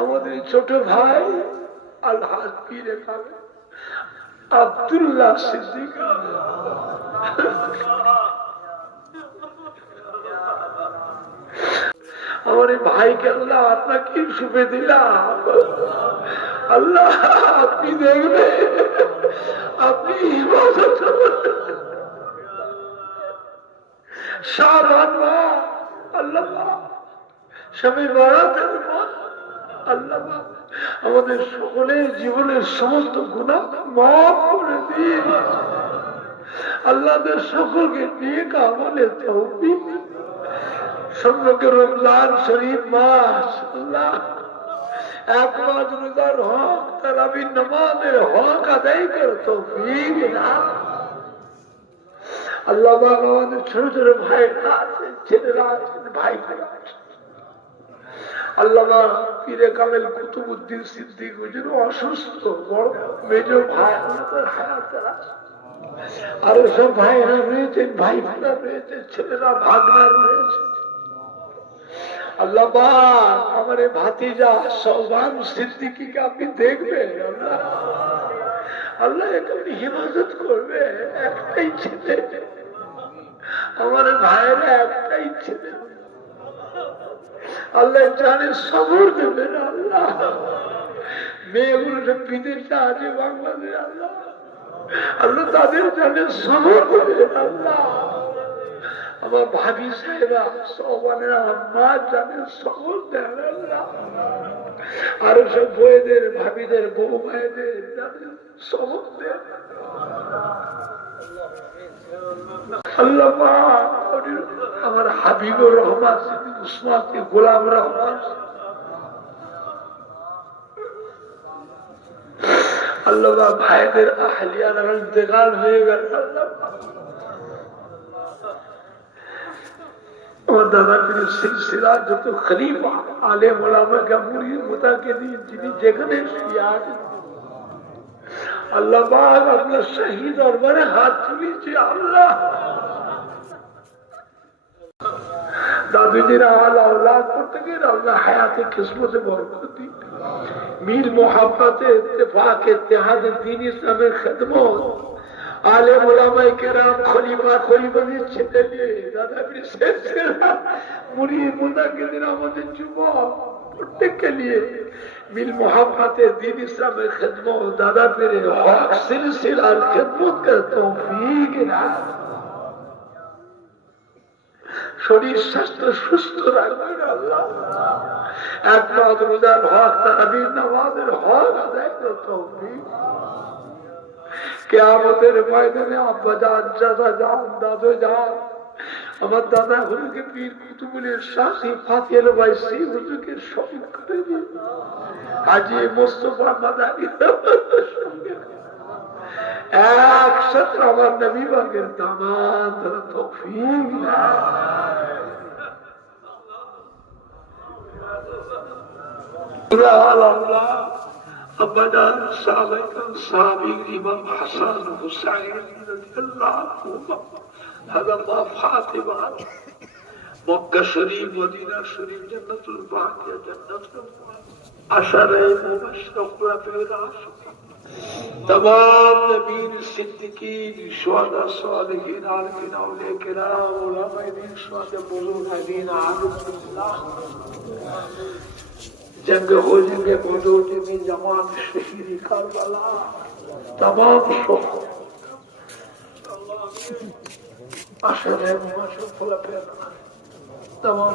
আমাদের ছোট ভাই আলহাজ পীরে কামেল আব্দুল্লাহ সিদ্দিক, আমার এই ভাইকে আল্লাহ আপনাকে শুভে দিলাম। আল্লাহ আপনি দেখবেন, আপনি শাবান মাস, আল্লাহ সবে বারাতের মাস, আল্লাহ আমাদের সকলের জীবনের সমস্ত গুনাহ মাফ করে দিন। আল্লাহদের সকলকে নেক আমলের তৌফিক, সম্পর্কে রমজান শরীফ মাস, আল্লাহ এক মাস রোজার হক, তারাবির নামাজের হক আদায় করে তৌফিক দান। আল্লাহ আমাদের ছোট ছোট ভাইরা আছে, ছেলেরা আছেন, ভাইরা আছে, আল্লাহ পীরে কামেল কুতুবউদ্দিন সিদ্দিক হুজুর অসুস্থ, বড় মেজ ভাই আরো সব ভাইরা রয়েছেন, ভাইরা রয়েছেন, ছেলেরা ভাগনা রয়েছে। আল্লাহ আমার ভাতিজা সৌবান সিদ্দিকীকে আপনি দেখবেন, আল্লাহ আল্লাহ আপনি হেফাজত করবে। একটাই ছেলে, আমার ভাইয়েরা একটাই ছেলে, আল্লাহ জানে সবর দেবেন। আল্লাহ মেয়েগুলো সব বিদেশে আছে, বাংলাদেশ, আল্লাহ আল্লাহ তাদের জানে সবর দেবেন। আল্লাহ আমার ভাবি সাহেবা সবানেরা মা জানে সবর দেন। আল্লাহ আরো সব বইদের, ভাবিদের, বউ ভাইদের জানে সবর দেন। আল্লাহ আমার হাবিবুর রহমান, উসমানী গোলাম রহমান, আল্লাহ ভাইদের আহলিয়ার ইন্তেকাল হয়ে গেল। আমার দাদা পীরের সিলসিলা যত খলিফা আলেম ওলামা মুরিদ মুতাকিদিন যিনি যেখানে শুয়ে আছেন, আল্লাহ পাক আপনার শহীদ দরবারে হাত তুলেছি। আল্লাহ দাদুজির আওলাদ প্রত্যেকের আল্লাহ হায়াতে কিসমতে বরকত দিন, মিল মোহাব্বতে ইত্তেফাক ইত্তেহাদ দ্বীন ইসলামের খেদমত, আলেম ওলামায়ে কেরাম, খলিফা খলিফাদের ছেলে নিয়ে দাদা পীর সিলসিলা মুরিদ মুতাকিদিন আমাদের যুবক প্রত্যেককে নিয়ে মিল মোহাব্বতে দ্বীন ইসলামের খেদমত, দাদা পীরের হক সিলসিলার খেদমত করার তৌফিক দান, শরীর স্বাস্থ্য সুস্থ রাখবেন। আল্লাহ একমাত্র রোজার হক, তারাবির নামাজের হক আদায় করে তৌফিক। কিয়ামতের ময়দানে আব্বা জান, চাচা জান, দাদু জান, আমার দাদা হুজুরকে পীর কুতুবুলের শাহী ফাতিল ওয়াইসি হুজুরকে শহীদ করে দিন, হাজী মোস্তফা মাদানী একসাথে আমার নবী বাগের দামাত তৌফিক আল্লাহ। আব্বাজান সাহাবীর ইমাম হাসান হুসাইন রাদিয়াল্লাহু আনহু ফাতিমা মক্কা শরীফ, মদিনা শরীফ, জান্নাতুল বাকিয়া, জান্নাতুল আশারে মুবাশশিরা খুলাফায়ে রাশিদিন, तमाम नबीन सिद्दीकीन शुहदा सालिहीन आलिमीन औलिया किराम उलमाए दीन शुहदा बुजुर्गीन आरिफिल्लाह जंग हो जंगे बदौर में जमान शहीद करबला तमाम शुहदा अशरे मुबाशशिर खुलाफाए तमाम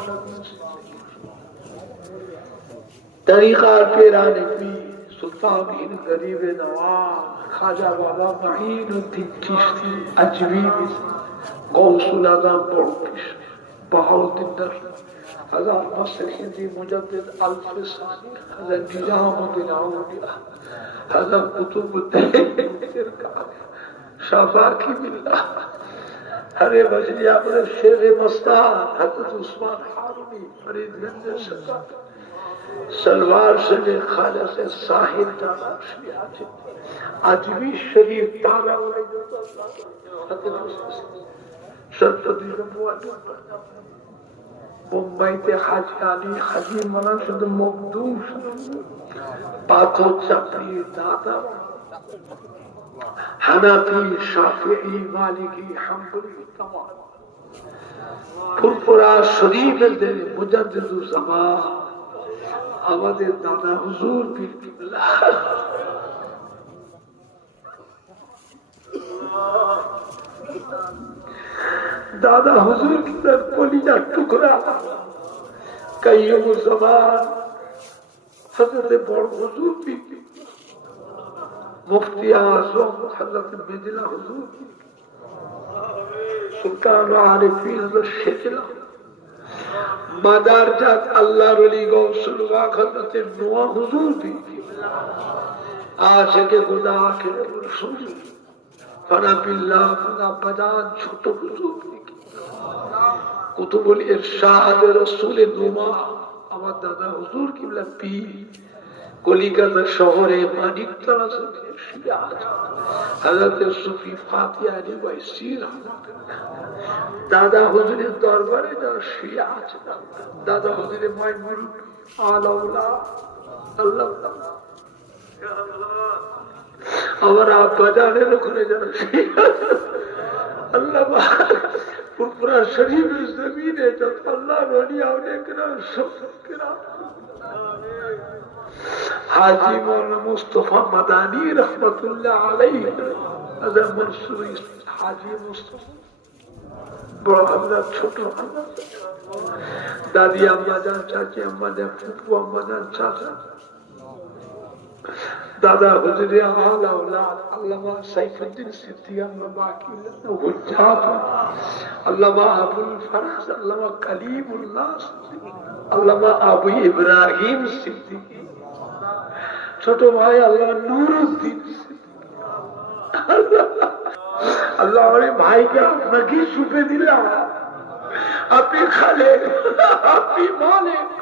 तरीका पेराने भी सुल्तान हिंद गरीब नवाब खाजा बाबा माईनुद्दीन चिश्ती अजमेरी गौसुल आजम बड़किश बहाउद्दीन हज़रत मस्जिद हिंदी मुजद्दिद अल्फसानी हज़रत निजामुद्दीन औलिया हज़रत कुतुबुद्दीन शाफाकी बिल्लाह हरे बजरी अपने शेर मस्तान हज़रत उस्मान हारूनी फरीदगंज सत्ता सलवार से खाजा से साहिल आजमी शरीफ तारा মুম্বাইতে হাজি আলী হাজি মানা শুধু মখদুম পাথর চাপিয়ে দাদা হানাফি শাফিঈ মালিকি হাম্বলি তামাম ফুরফুরা শরীফের মুজাদ্দিদুল জামান আমাদের দাদা হুজুর পীর কিবলা दादा हुजूर की तरफ कलीजा टुकड़ा कईयों ज़मान हज़रत बड़ हुजूर भी मुफ्ती आज़म हज़रत मिदला हुजूर सुल्तान आरिफीन हज़रत शेखला मदारजात अल्लाह रली गौसुल वाक़ हज़रत नूह हुजूर भी आशिक़ खुदा के रसूल फना बिल्लाह फना बजान छोटो हुजूर কুতুবুল ইরশাদ রাসূল নুমা আমার দাদা হুজুর কিবলা পীর কলিকাতা শহরে মানিকতলা শুয়ে আছে হযরত সুফি ফাতিহ আলী ওয়াইসি দাদা হুজুরের দরবারে যারা শুয়ে আছে দাদা হুজুরের মায় মুরুব আলাউলা আল্লাহ আমার আব্বা জানের ওখানে যারা শুয়ে আছে अल्लाह पूरा शरीफ जमीन है जब अल्लाह रोनिया उन्हें करा सब करा हाजी मौलाना मुस्तफा मदानी रहमतुल्लाह अलैहि अजर मंसूर हाजी मुस्तफा बड़ा हमरा छोटो दादी अम्मा जान चाची अम्मा जान फूफू अम्मा जान चाचा दादा हुजूर आला औलाद अल्लामा सैफुद्दीन सिद्दीकी अल्लामा बाकीउल्लाह हुज्जात अल्लामा अबुल फराज अल्लामा कलीमुल्लाह सिद्दीकी अल्लामा अबू इब्राहिम सिद्दीकी छोटो भाई अल्लामा नूरुद्दीन सिद्दीकी अल्लाह और भाई के आपकी सुपे दिला आपी खालिक आपी मालिक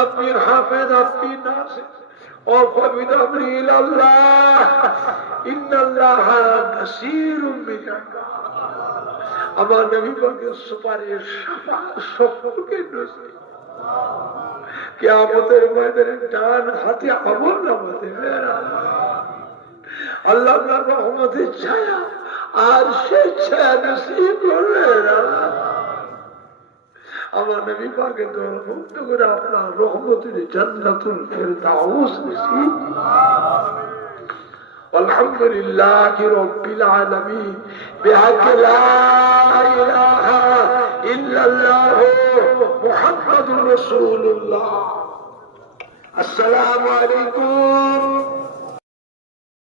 आपी हाफिज आपी नासिर और फबिदम्री इल्लल्लाह इन्नल्लाह बसीरुम बिल-इबाद আমার নবী পাকের সুপারিশ সকলকে নসিব কিয়ামতের ময়দানে ডান হাতে আমল নামা দেবে আল্লাহ আল্লাহর রহমতের ছায়া আর সেই ছায়া নসিব করবে আমার নবী পাকের দোয়া মুক্ত করে আপনার রহমতের জান্নাতুল ফিরদাউস নসিব আলহামদুলিল্লাহি রাব্বিল আলামিন বিহাক লা ইলাহা ইল্লাল্লাহ মুহাম্মাদুর রাসূলুল্লাহ আসসালামু আলাইকুম